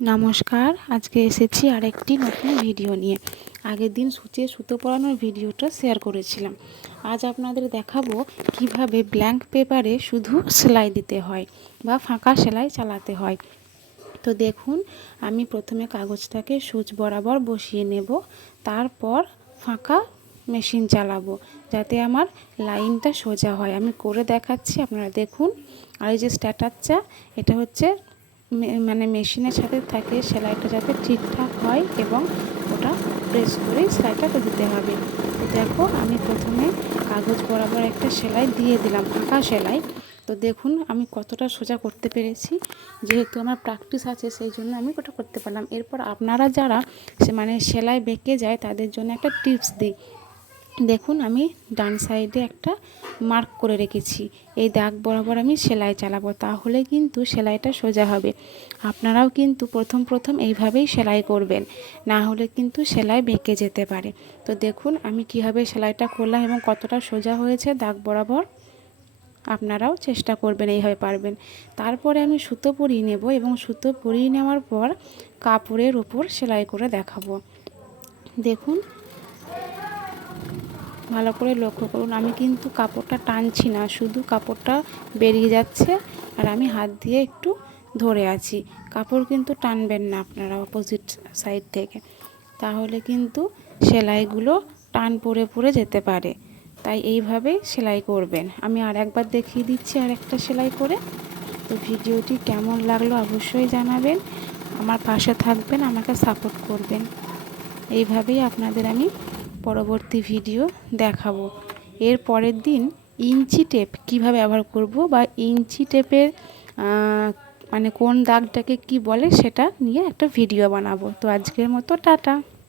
নমস্কার, আজকে এসেছি আরেকটি নতুন ভিডিও নিয়ে। আগের দিন সূচে সুতো পরানোর ভিডিওটা শেয়ার করেছিলাম। আজ আপনাদের দেখাবো কিভাবে ব্ল্যাঙ্ক পেপারে শুধু সেলাই দিতে হয় বা ফাঁকা সেলাই চালাতে হয়। তো দেখুন, আমি প্রথমে কাগজটাকে সূচ বরাবর বসিয়ে নেব, তারপর ফাঁকা মেশিন চালাবো যাতে আমার লাইনটা সোজা হয়। আমি করে দেখাচ্ছি, আপনারা দেখুন। আর এই যে স্ট্যাটারটা, এটা হচ্ছে মানে মেশিনের সাথে থাকে, সেলাইটা যাতে ঠিকঠাক হয় এবং ওটা প্রেস করেই সেলাইটা দিতে হবে। তো দেখো, আমি প্রথমে কাগজ বরাবর একটা সেলাই দিয়ে দিলাম, ফাঁকা সেলাই। তো দেখুন আমি কতটা সোজা করতে পেরেছি। যেহেতু আমার প্র্যাকটিস আছে সেই জন্য আমি ওটা করতে পারলাম। এরপর আপনারা যারা সেলাই বেঁকে যায় তাদের জন্য একটা টিপস দিই। দেখুন, আমি ডান সাইডে একটা মার্ক করে রেখেছি। এই দাগ বরাবর আমি সেলাই চালাবো, তাহলে কিন্তু সেলাইটা সোজা হবে। আপনারাও কিন্তু প্রথম এইভাবেই সেলাই করবেন, না হলে কিন্তু সেলাই বেঁকে যেতে পারে। তো দেখুন আমি কিভাবে সেলাইটা করলাম এবং কতটা সোজা হয়েছে দাগ বরাবর। আপনারাও চেষ্টা করবেন, এইভাবে পারবেন। তারপরে আমি সুতো পরিয়ে নেব এবং সুতো পরিয়ে নেওয়ার পর কাপড়ের উপর সেলাই করে দেখাবো। দেখুন, ভালো করে লক্ষ্য করুন, আমি কিন্তু কাপড়টা টানছি না, শুধু কাপড়টা বেরিয়ে যাচ্ছে আর আমি হাত দিয়ে একটু ধরে আছি। কাপড় কিন্তু টানবেন না আপনারা অপোজিট সাইড থেকে, তাহলে কিন্তু সেলাইগুলো টান পড়ে পড়ে যেতে পারে। তাই এইভাবে সেলাই করবেন। আমি আর একবার দেখিয়ে দিচ্ছি আর একটা সেলাই করে। তো ভিডিওটি কেমন লাগলো অবশ্যই জানাবেন, আমার পাশে থাকবেন, আমাকে সাপোর্ট করবেন। এইভাবেই আপনাদের আমি পরবর্তী ভিডিও দেখাবো। এর পরের দিন ইঞ্চি টেপ কিভাবে ব্যবহার করব বা ইঞ্চি টেপের মানে কোন দাগটাকে কি বলে সেটা নিয়ে একটা ভিডিও বানাবো। তো আজকের মতো টাটা।